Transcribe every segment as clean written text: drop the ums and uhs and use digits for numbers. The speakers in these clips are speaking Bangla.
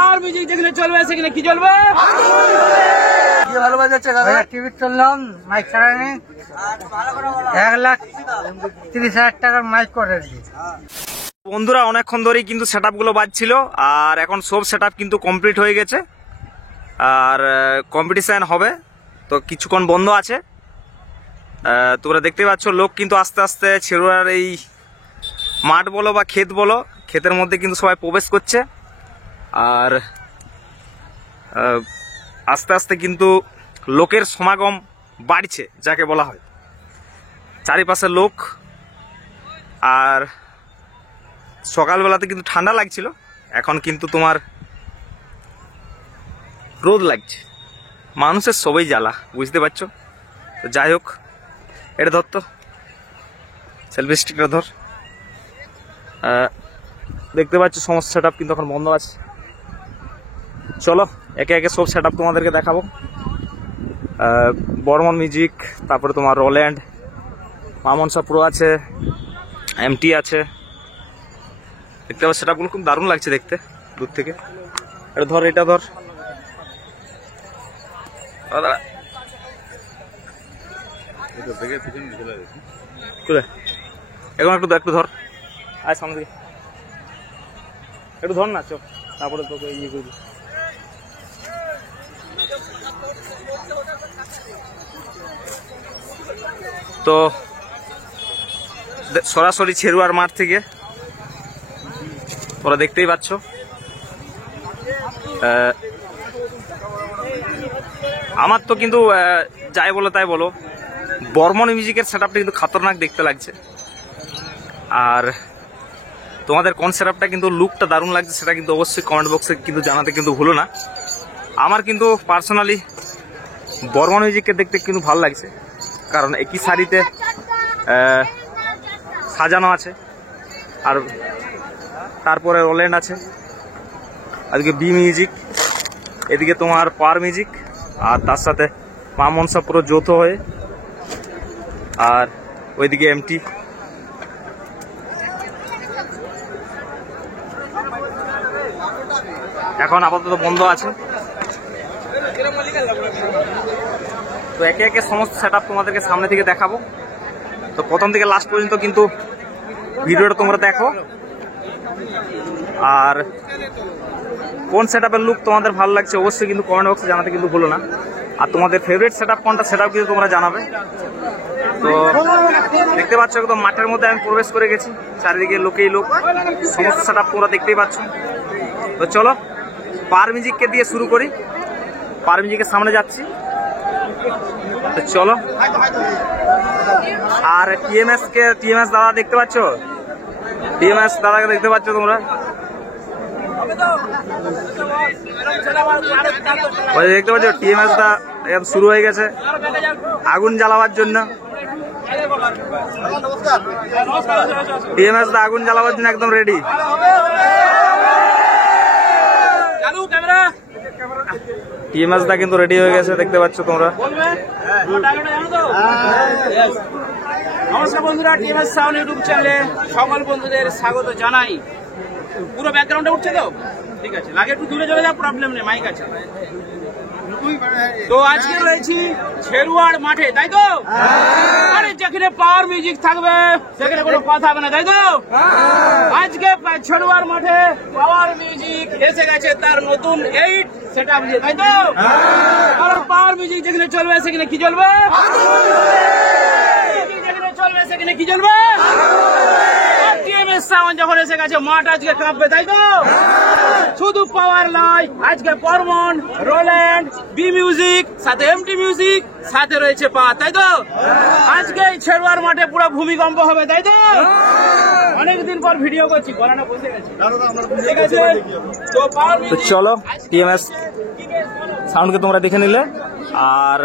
পাওয়ার মিউজিক যেখানে চলবে সেখানে কি চলবে? ভালো বাজাচ্ছে দাদা। টিভি চললাম, মাইক চালানি 1,30,000 টাকার মাইক করে দিই। বন্ধুরা অনেকক্ষণ ধরেই কিন্তু সেটআপ গুলো বাজছিল, আর এখন সব সেটআপ কিন্তু কমপ্লিট হয়ে গেছে, আর কম্পিটিশন হবে তো কিছুক্ষণ বন্ধ আছে। তোমরা দেখতে পাচ্ছ লোক কিন্তু আস্তে আস্তে ছেড়ুয়ার এই মাঠ বলো বা ক্ষেত বলো, ক্ষেতের মধ্যে কিন্তু সবাই প্রবেশ করছে, আর আস্তে আস্তে কিন্তু লোকের সমাগম বাড়ছে যাকে বলা হয়, চারিপাশে লোক। আর সকালবেলাতে কিন্তু ঠান্ডা লাগছিল, এখন কিন্তু তোমার রোদ লাগছে, মানুষের সবই জ্বালা, বুঝতে পারছো। তো যাই হোক, এটা ধর তো সেলফি স্টিকটা ধর। দেখতে পাচ্ছ সমস্ত সেটআপ কিন্তু এখন বন্ধ আছে। চলো একে একে সব সেটআপ তোমাদেরকে দেখাবো। বর্মন মিউজিক, তারপরে তোমার রোল্যান্ড, মামনসা প্রো আছে, এমটি আছে। দেখতে পাচ্ছ সেটআপগুলো খুব দারুণ লাগছে দেখতে দূর থেকে। এটা ধর, এটা ধর, এখন একটু ধর, আয় সামনে দিকে একটু ধর না, চল তারপরে তোকে ইয়ে করবি। তো সরাসরি ছেড়ুয়ার মাঠ থেকে তোরা দেখতেই পাচ্ছ। আমার তো কিন্তু যাই বলো তাই বলো, বর্মন মিউজিকের সেটআপটা কিন্তু খতরনাক দেখতে লাগছে। আর তোমাদের কোন সেটআপটা কিন্তু লুকটা দারুণ লাগছে সেটা কিন্তু অবশ্যই কমেন্ট বক্সে কিন্তু জানাতে কিন্তু ভুলো না। আমার কিন্তু পার্সোনালি বর্মন মিউজিককে দেখতে কিন্তু ভালো লাগছে, কারণ একই শাড়িতে সাজানো আছে, আর তারপরে রোল্যান্ড আছে, আজকে বি মিউজিক, এদিকে তোমার পাওয়ার মিউজিক, আর তার সাথে মামনসা পুরো যৌথ হয়ে, আর ওইদিকে এমটি। এখন আপাতত বন্ধ আছে। তো একে একে সমস্ত সেটআপ তোমাদেরকে সামনে থেকে দেখাবো। তো প্রথম থেকে লাস্ট পর্যন্ত কিন্তু ভিডিওটা তোমরা দেখো, আর কোন সেটআপের লুক তোমাদের ভালো লাগছে অবশ্যই কিন্তু কমেন্ট বক্সে জানাতে কিন্তু ভুলো না। আর তোমাদের ফেভারিট সেটআপ কোনটা সেটাও কিন্তু তোমরা জানাবে। তো দেখতে পাচ্ছ একদম মাঠের মধ্যে আমি প্রবেশ করে গেছি, চারিদিকে লোকেই লোক, সমস্ত সেটআপ তোমরা দেখতেই পাচ্ছ। তো চলো পাওয়ার মিউজিককে দিয়ে শুরু করি, পাওয়ার মিউজিকের সামনে যাচ্ছি। তো চলো, আর টিএমএস দাদা দেখতে পাচ্ছ, টিএমএস দাদাকে দেখতে পাচ্ছ তোমরা, দেখতে পাচ্ছ টিএমএস দা একদম শুরু হয়ে গেছে আগুন জ্বালাবার জন্য। টিএমএস দা আগুন জ্বালাবার জন্য একদম রেডি। টিএমএস দা কিন্তু রেডি হয়ে গেছে, দেখতে পাচ্ছ তোমরা। নমস্কার বন্ধুরা, টিএমএস সাউন্ড ইউটিউব চ্যানেলে সকল বন্ধুদের স্বাগত জানাই। পুরো ব্যাকগ্রাউন্ডে উঠছে তো? ঠিক আছে, লাগে একটু দূরে চলে যাও, প্রবলেম নেই, মাইক আছে। তো আজকে রয়েছি ছেড়ুয়ার মাঠে, তাই তো? আরে যেখানে পাওয়ার মিউজিক থাকবে সেখানে কোনো কথা হবে না, তাই তো? আজকে ছেড়ুয়ার মাঠে পাওয়ার মিউজিক এসে গেছে তার নতুন 8 সেটআপ দিয়ে, তাই তো? আর পাওয়ার মিউজিক যেখানে চলবে সেখানে কি চলবে? যেখানে চলবে সেখানে কি চলবে? টিএমএস সাউন্ড যখন এসে গেছে মাঠ আজকে কাঁপবে, তাই তো? শুধু পাওয়ার নয়, আজকে বর্মন, রোল্যান্ড, বি মিউজিক, সাথে এমটি মিউজিক, সাথে রয়েছে পাওয়ার, তাই তো? আজকে ছেড়ুয়ার মাঠে পুরো ভূমিকম্প হবে, তাই তো? অনেকদিন পর ভিডিও করছি, গলাটা বসে গেছে, ঠিক আছে? তো পাওয়ার মিউজিক, চলো টিএমএস সাউন্ডকে তোমরা দেখে নিলে, আর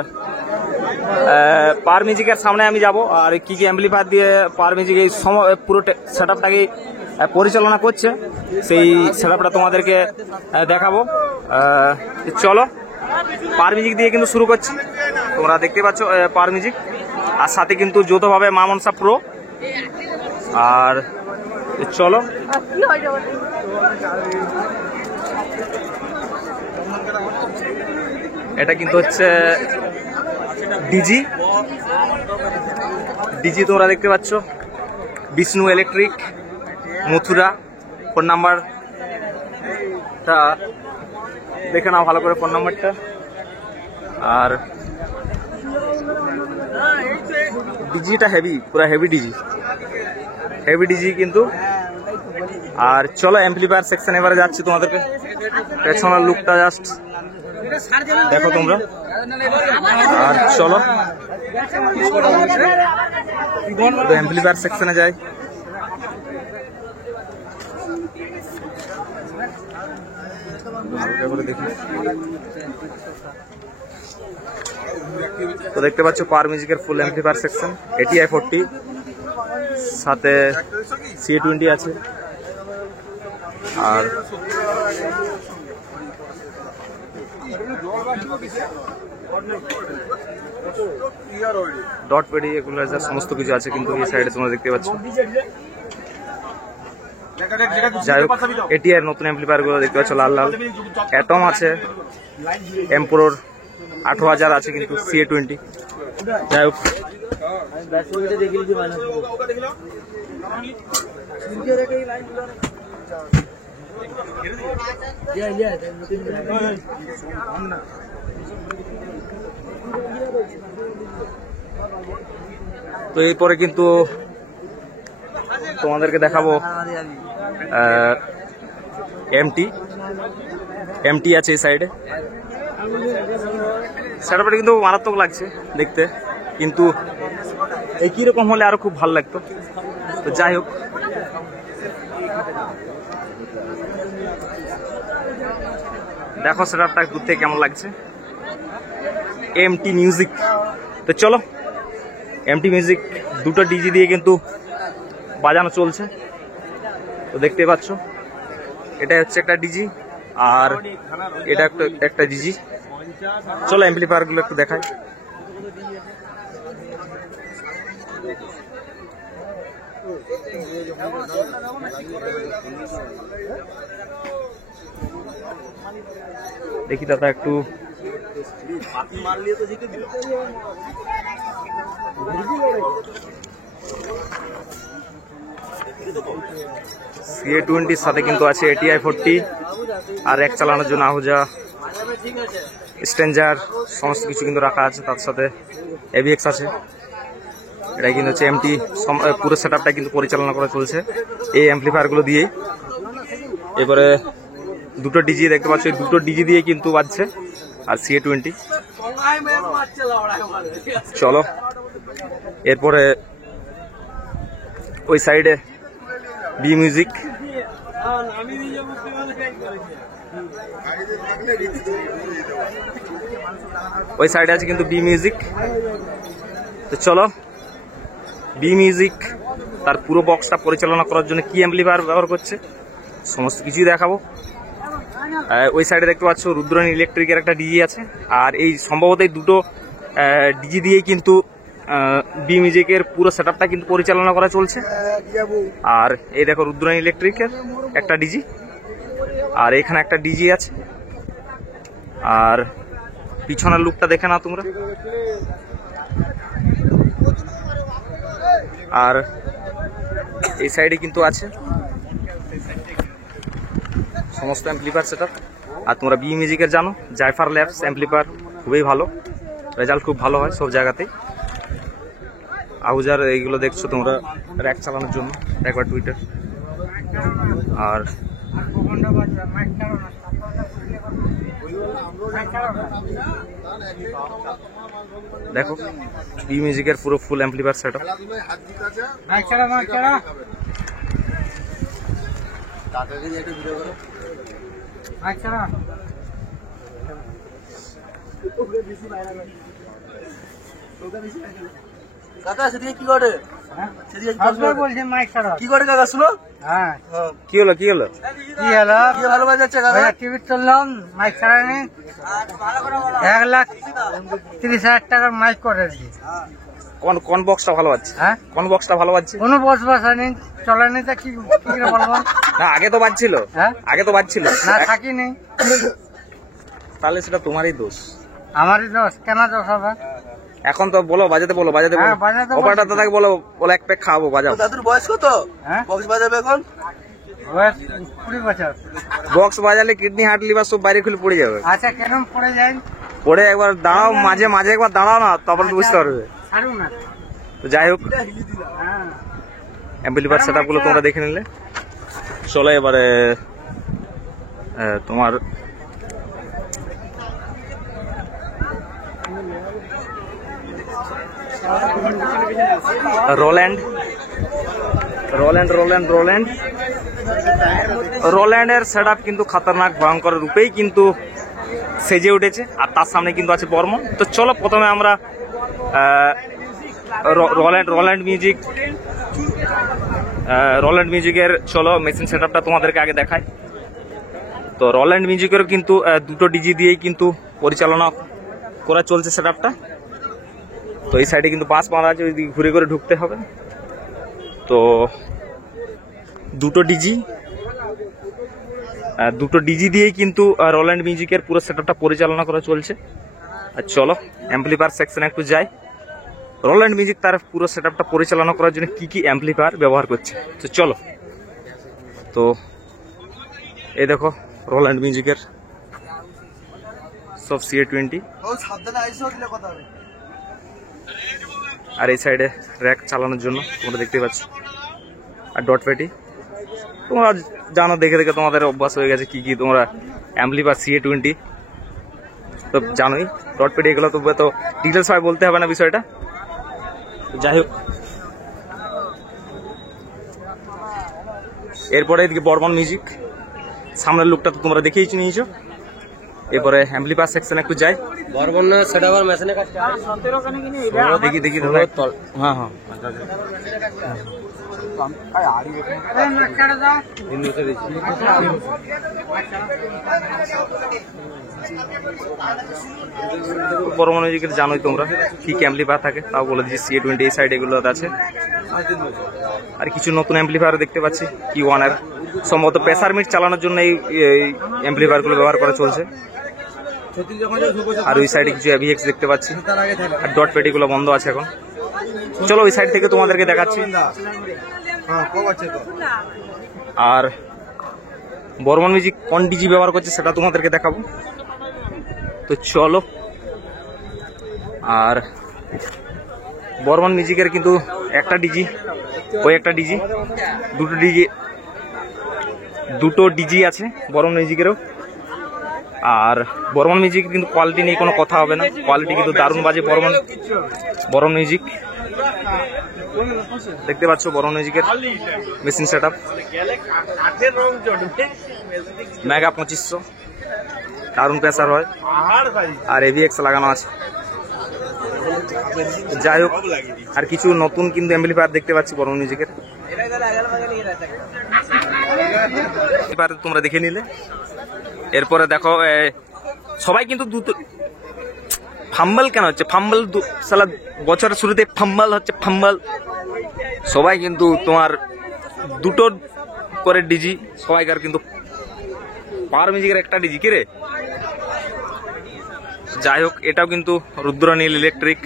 পাওয়ার মিউজিকের সামনে আমি যাব, আর কি কি অ্যাম্পলিফায়ার দিয়ে পাওয়ার মিউজিক এই পুরো সেটআপটাকে পরিচালনা করছে সেই সেটআপটা তোমাদেরকে দেখাবো। চলো পাওয়ার মিউজিক দিয়ে কিন্তু শুরু করছি, তোমরা দেখতে পাচ্ছ পাওয়ার মিউজিক, আর সাথে কিন্তু যৌথভাবে মামনসা প্রো। আর চলো এটা কিন্তু হচ্ছে ডিজি। ডিজি তোমরা দেখতে পাচ্ছ, বিষ্ণু ইলেকট্রিক, মথুরা। ফোন নাম্বারটা দেখে নাও ভালো করে, ফোন নাম্বারটা। আর ডিজিটা হেভি, পুরা হেভি ডিজি, হেভি ডিজি কিন্তু। আর চলো অ্যাম্পলিফায়ার সেকশন এবারে যাচ্ছি, তোমাদেরকে পেছনের লুকটা জাস্ট দেখো তোমরা। আর চলো অ্যাম্পলিফায়ার সেকশনে যাই। দেখি তো দেখতে পাচ্ছ পাওয়ার মিউজিকের ফুল অ্যাম্পলিফায়ার সেকশন, ATI 40, সাথে CA20 আছে। আর ডট পেডি এগুলো সমস্ত কিছু আছে কিন্তু এই সাইডে তোমরা দেখতে পাচ্ছ। যাই হোক, ATI এর নতুন অ্যাম্পলিফায়ার গুলো দেখতে পাচ্ছ লাল লাল। অ্যাটম আছে, এম্পোরর 18,000 আছে কিন্তু CA20। যাই হোক, তো এরপরে কিন্তু তোমাদেরকে দেখাবো এমটি আছে এই সাইডে। সেটআপটা কিন্তু মারাত্মক লাগছে দেখতে, কিন্তু একই রকম হলে আরো খুব ভালো লাগতো। তো যাই হোক, দেখো সেটআপটা দূর থেকে কেমন লাগছে। MT music. তো চলো, এমটি মিউজিক দুটো ডিজি দিয়ে কিন্তু বাজানো চলছে। তো দেখতে পাচ্ছ, এটা হচ্ছে একটা ডিজি আর এটা একটা ডিজি। চলো অ্যাম্পলিফায়ার গুলো একটু দেখাই। দেখি দাদা একটু CA20 সাথে কিন্তু আছে ATI 40 আর এক চালানোর জন্য আহুজা, স্ট্রেঞ্জার সমস্ত কিছু কিন্তু রাখা আছে। তার সাথে AVX আছে। এটা কিন্তু হচ্ছে এমটি, পুরো সেটআপটা কিন্তু পরিচালনা করা চলছে এই অ্যাম্পলিফায়ার গুলো দিয়ে। এবারে দুটো ডিজি দেখতে পাচ্ছ, এই দুটো ডিজি দিয়ে কিন্তু বাজছে আর CA20। চলো এরপরে ওই সাইডে বি মিউজিক, ওই সাইডে আছে কিন্তু বি মিউজিক। তো চলো বি মিউজিক তার পুরো বক্সটা পরিচালনা করার জন্য কি অ্যাম্পলিফায়ার ব্যবহার করছে সমস্ত কিছুই দেখাবো। ওই সাইডে দেখতে পাচ্ছ রুদ্রনী ইলেকট্রিকের একটা ডিজি আছে। আর এই সম্ভবত এই দুটো ডিজি দিয়েই কিন্তু বি মিউজিকের পুরো সেটআপটা কিন্তু পরিচালনা করা চলছে। আর এই দেখো রুদ্রনী ইলেকট্রিকের একটা ডিজি, আর এখানে একটা ডিজি আছে। আর পিছনের লুকটা দেখে নাও তোমরা। আর এই সাইডে কিন্তু আছে সমস্ত অ্যাম্পলিফায়ার সেটআপ। আর তোমরা বি মিউজিকের জানো জাইফার ল্যাবস অ্যাম্পলিফায়ার খুবই ভালো, রেজাল্ট খুব ভালো হয় সব জায়গাতেই। আহুজার এইগুলো দেখছো তোমরা র্যাক চালানোর জন্য, একবার টুইটার। আর দেখো বি মিউজিকের পুরো ফুল অ্যাম্পলিফায়ার সেটআপ। কাকা সেদিকে কি করে? সেদিকে বলছে মাইক ছাড়া কি করে কাকা শুনো? হ্যাঁ কি হলো কি হলো কি হলো? কি ভালো বাজাচ্ছে কাকা? টিভি চললাম, মাইক ছাড়া নেই। 1,30,000 টাকার মাইক করে দিই। কোন বক্সটা ভালো বাজছে? হ্যাঁ কোন বক্সটা ভালো বাজছে? কোনো বক্স বাসা নেই, চলে নেই। তা কি করে বলবো? না আগে তো বাজছিল। হ্যাঁ আগে তো বাজছিল না, থাকি নেই। তাহলে সেটা তোমারই দোষ। আমারই দোষ, কেন দোষ হবে? এখন তো বলো, বাজাতে বলো, বাজাতে বলো। হ্যাঁ, বাজাতে বলছি। অপারেটর দাদাকে বলো, বলো এক প্যাক খাওয়াবো, বাজাও। দাদুর বয়স কত? হ্যাঁ, বক্স বাজাবে এখন? বয়স 20 বছর। বক্স বাজালে কিডনি হার্ট লিভার সব বাইরে খুলে পড়ে যাবে। আচ্ছা, কেন পড়ে যায়? পড়ে একবার দাঁড়াও, মাঝে মাঝে একবার দাঁড়াও না, তারপর তো বুঝতে পারবে। ছাড়ুন না। তো যাই হোক, হ্যাঁ, অ্যাম্পলিফায়ার সেটআপ গুলো তোমরা দেখে নিলে। চলো এবারে তোমার রোল্যান্ড রোল্যান্ডের সেটআপ কিন্তু খতরনাক ভয়ঙ্কর রূপেই কিন্তু সেজে উঠেছে, আর তার সামনে কিন্তু আছে বর্মন। তো চলো প্রথমে আমরা রোল্যান্ড মিউজিকের চলো মেশিন সেটআপটা তোমাদেরকে আগে দেখাই। তো রোল্যান্ড মিউজিকেরও কিন্তু দুটো ডিজি দিয়েই কিন্তু পরিচালনা করা চলছে সেটআপটা। তো এই সাইডে কিন্তু বাস বাঁধা আছে, ওই দিকে ঘুরে ঘুরে ঢুকতে হবে। তো দুটো ডিজি দিয়েই কিন্তু রোল্যান্ড মিউজিকের পুরো সেটআপটা পরিচালনা করা চলছে। আর চলো অ্যাম্পলিফায়ার সেকশনে একটু যাই। রোল্যান্ড মিউজিক তার পুরো সেটআপটা পরিচালনা করার জন্য কি কি অ্যাম্পলিফায়ার ব্যবহার করছে, তো চলো। তো এই দেখো রোল্যান্ড মিউজিকের সব CA20, ও সাবধানে আইসো, দিলে কথা হবে। আর এই সাইডে র্যাক চালানোর জন্য তোমরা দেখতে পাচ্ছ, আর ডট পেটি। তোমরা জানো, দেখে দেখে তোমাদের অভ্যাস হয়ে গেছে কি কি তোমরা অ্যাম্পলিফায়ার CA20 তো জানোই। ডট পেটি এগুলো তো ডিটেলস ভাবে বলতে হবে না বিষয়টা। যাই হোক, এরপরে এদিকে বর্মন মিউজিক, সামনের লুকটা তো তোমরা দেখেই নিয়েছো। এরপরে অ্যাম্পলিফায়ার সেকশনে একটু যাই। বর্বন সেটাবার মেশিনে কাজ দেখি দাদা। হ্যাঁ হ্যাঁ, এই মাছটা দাও। বর্মন মিউজিকের জানোই তোমরা কি কি অ্যাম্পলিফায়ার থাকে, তাও বলে দিচ্ছি। CA20 এই সাইড এগুলো আছে, আর কিছু নতুন অ্যাম্পলিফায়ার দেখতে পাচ্ছি Q1 এর, সম্ভবত প্রেসার মিট চালানোর জন্য এই অ্যাম্পলিফায়ার গুলো ব্যবহার করা চলছে। আর ওই সাইডে কিছু AVX দেখতে পাচ্ছি, আর ডট পেটি গুলো বন্ধ আছে এখন। চলো ওই সাইড থেকে তোমাদেরকে দেখাচ্ছি। আর বর্মন মিউজিক কোন ডিজি ব্যবহার করছে সেটা তোমাদেরকে দেখাবো, তো চলো। আর বর্মন মিউজিকের কিন্তু একটা ডিজি, ওই একটা ডিজি, দুটো ডিজি আছে বর্মন মিউজিকেরও। আর বর্মন মিউজিক কিন্তু কোয়ালিটি নিয়ে কোনো কথা হবে না, কোয়ালিটি কিন্তু দারুণ বাজে বর্মন মিউজিক। দেখতে পাচ্ছ বর্মন মিউজিকের মেশিন সেটআপ, মেগা 2500, দারুণ প্রেসার হয়, আর AVX লাগানো আছে। যাই হোক, আর কিছু নতুন কিন্তু অ্যাম্পলিফায়ার দেখতে পাচ্ছি বর্মন মিউজিকের, তোমরা দেখে নিলে। এরপরে দেখো সবাই কিন্তু ফাম্বল কেন হচ্ছে, ফাম্বল সালা বছরের শুরুতে ফাম্বল হচ্ছে, ফাম্বল। সবাই কিন্তু তোমার দুটো করে ডিজি, সবাইকার কিন্তু পাওয়ার মিউজিকের একটা ডিজি কি রে। যাই হোক, এটাও কিন্তু রুদ্রনীল ইলেকট্রিক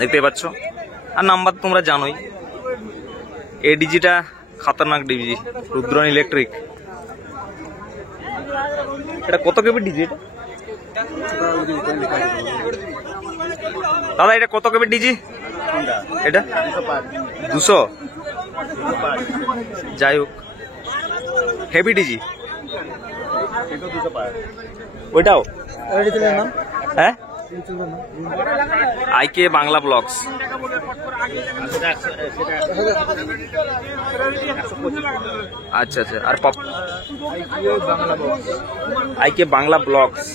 দেখতে পাচ্ছ, আর নাম্বার তোমরা জানোই। এই ডিজিটা খতরনাক ডিজি, রুদ্রনীল ইলেকট্রিক। এটা কত কেবি ডিজি এটা দাদা? এটা কত কেবি ডিজি এটা? 200। যাই হোক, হেভি ডিজি ওইটাও। হ্যাঁ, IK বাংলা ব্লগস। আচ্ছা আচ্ছা, আর IK বাংলা ব্লগস।